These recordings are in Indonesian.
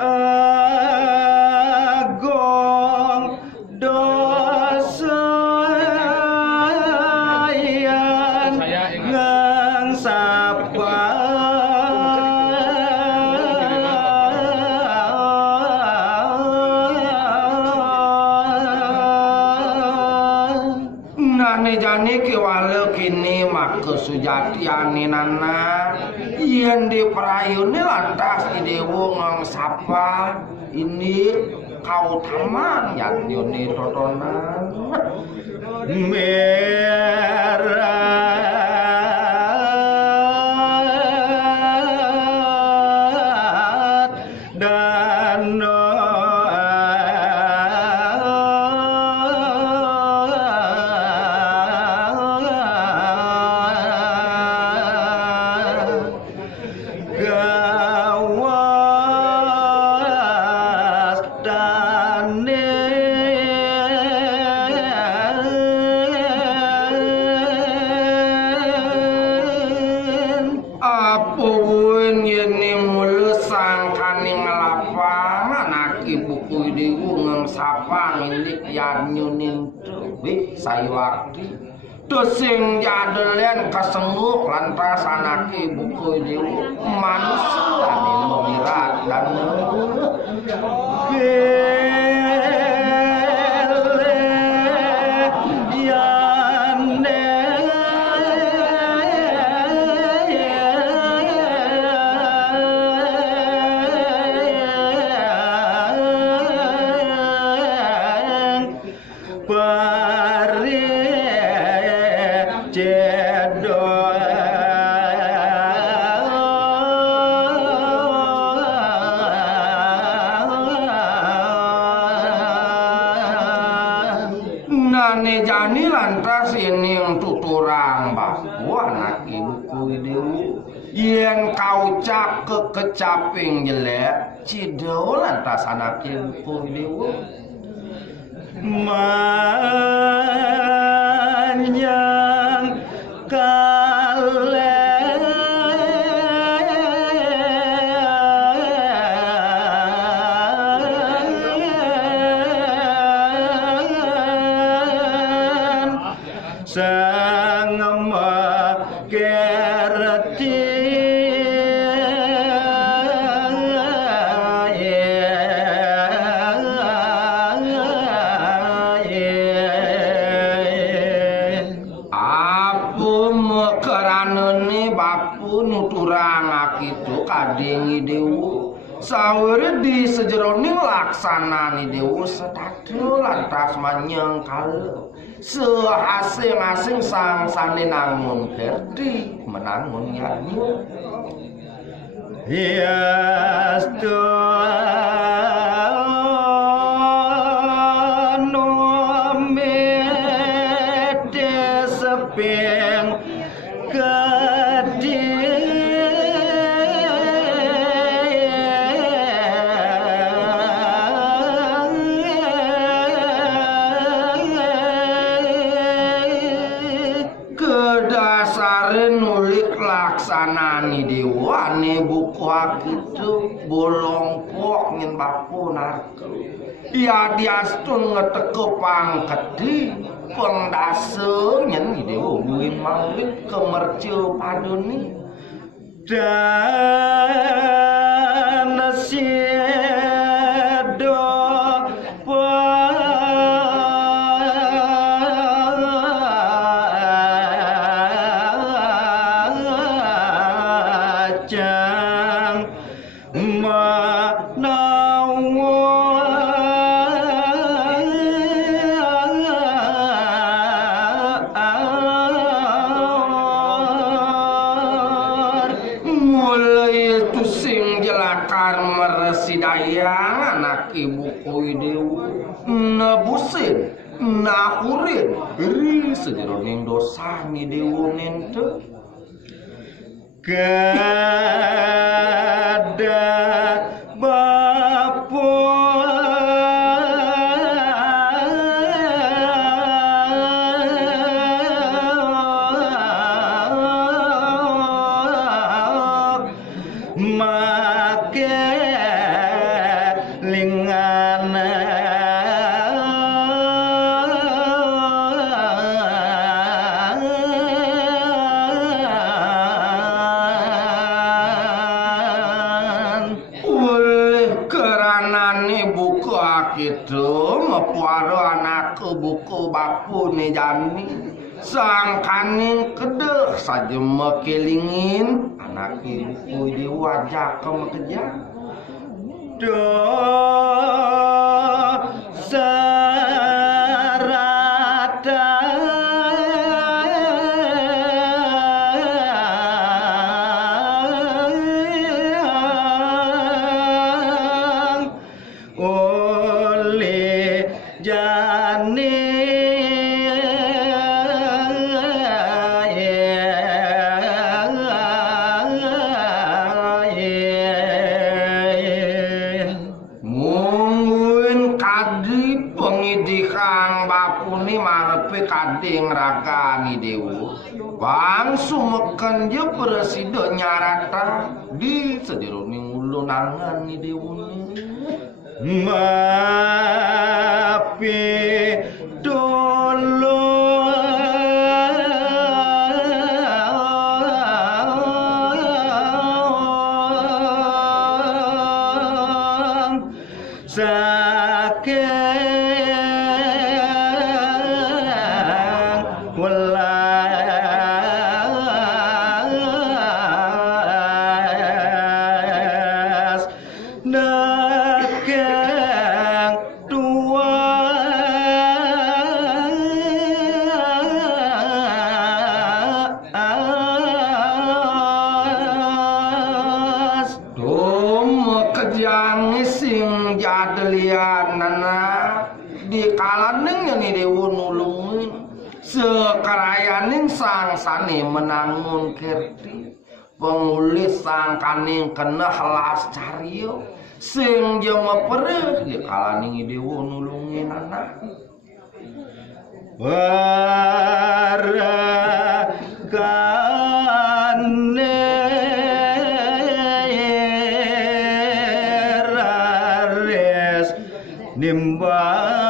Agong dosa ngang sapa nane jane kiwale kini maka sujatiane nana yen diprayune lantas dewa ngang sapa ini kau taman yang yoni totonan merat dan saywakti dosing jadelen kesenguk lantas anake buku dewa manusia ane memirat dan jani lantas ini tuturang bahwa anak ibuku dewu yen kau cak kekecaping jelek cido lantas anak ibuku dewu manyang kale sang magerti apun keranane bapu nuturang akitu kadingi dewu sawere di sejeroning laksanani dewu setadu lantas manyengkal sehasing-asing sang sane nangun kerdi menangun yani yastu nomete sepeng kedi laksanani dewane buku akitu bolongpok ngin bapu narku ya diastun ngeteke pangkedi pendase nyen dewa buin mawit kemercil paduni dan siedo sidayang anak ibuku dewu nebusin nakurin ri sejeroning dosa ni dewu nente kada bapu sakitu mepuaro anak buku bapu ni jani sang kaning kedeh saja mekelingin anak buku di wajah kemekeja kading rakani dewu langsung meken je presiden nyarata di sediruning ulun angan ni dewu mapi dulu sakit sekarayaning sang sani menangun kerti pengulis sang kaning kena helas cariyo sing jema perih di kalaning dewa nulungin anak barakane rares nimba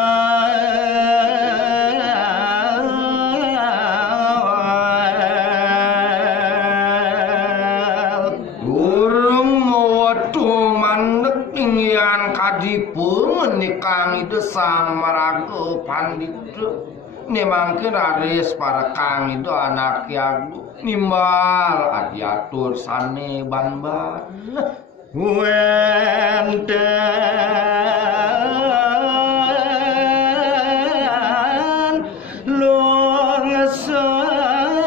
nikang itu sang marago pandito nemangkeun raris para kang itu anak yagu nimbal adiatur sane ban-ban wenten long sayar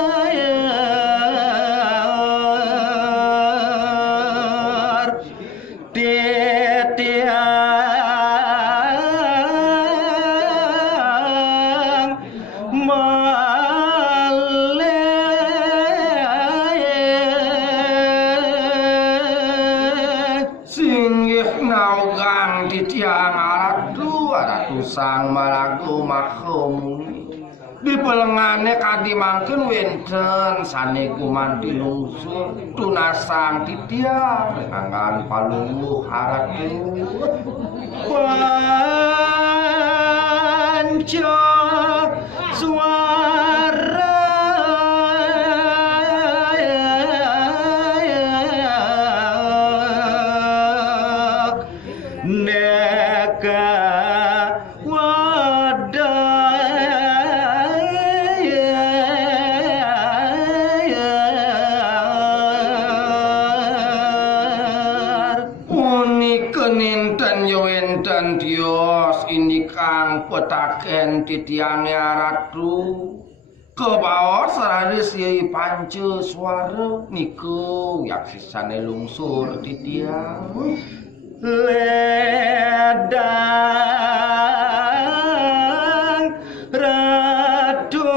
sang marago makhum di pelengane kadimangkeun wenten sane kumandi lungsur tunasang titiang nganggan palungguh haratu panca suara petaken titiange ratu kebawa sararis yai panca suara niku yaksisane lungsur titiang ledang ratu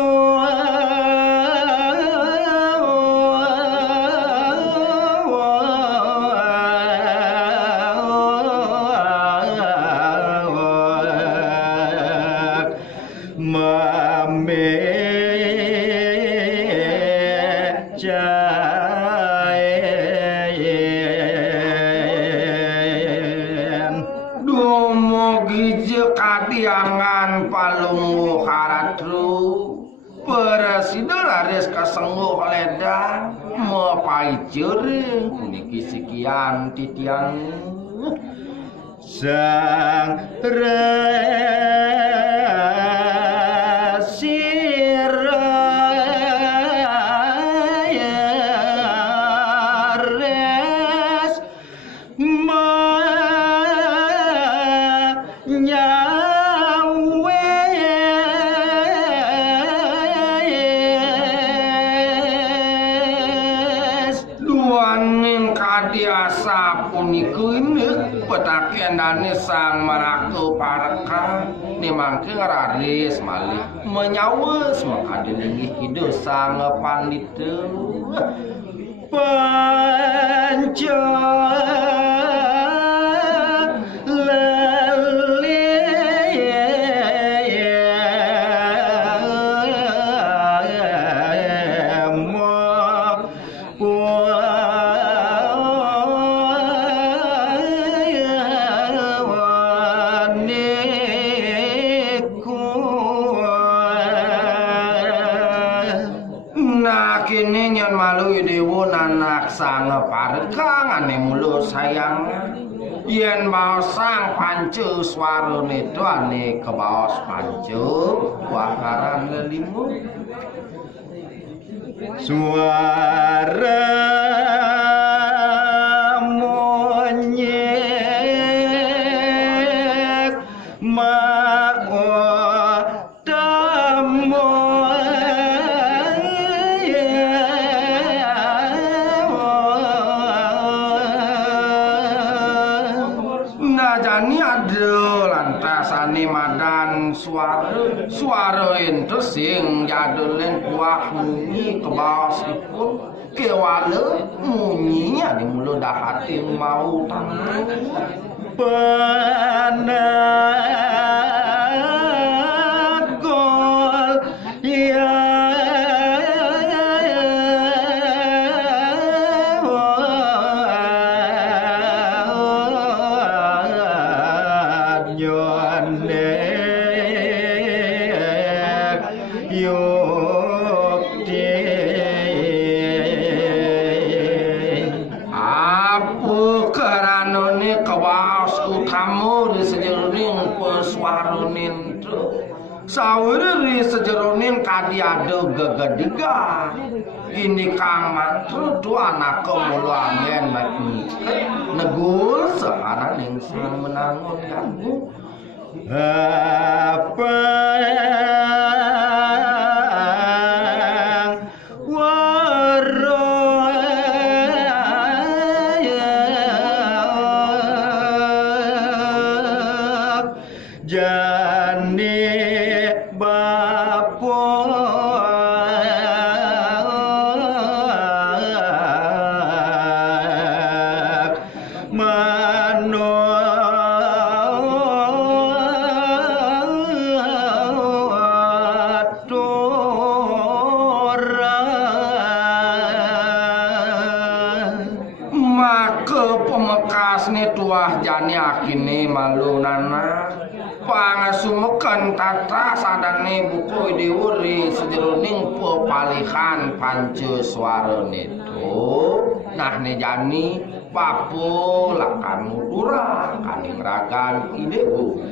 katiangan palungguh haratru presiden laris kasengguh ledang mepai jering puniki sekian titiang sang biasa puniku ini petakianane sang maraku paraka ni mangke raris malih menyawes mengadilingi hidup sang pandita panca sang parekang ane mulo sayang yen mau sang pancu swarane ane kebaos pancu wakaran lelimu suara monyet suara itu sing jadolen buah munyi ke bawahipun kewala munyinya di mulut dah hati mau tangan penagol ya sawiri sejeronin kadiado gegediga ini kang mantru tu anak kemulu amen negul sekarang yang sang menangun kamu apa kini malu nana pangasumekan tata sadane buku diuri sejeroning pepalihan pancu suara neto nah nejani papo lakan mudura kaning ragan ideku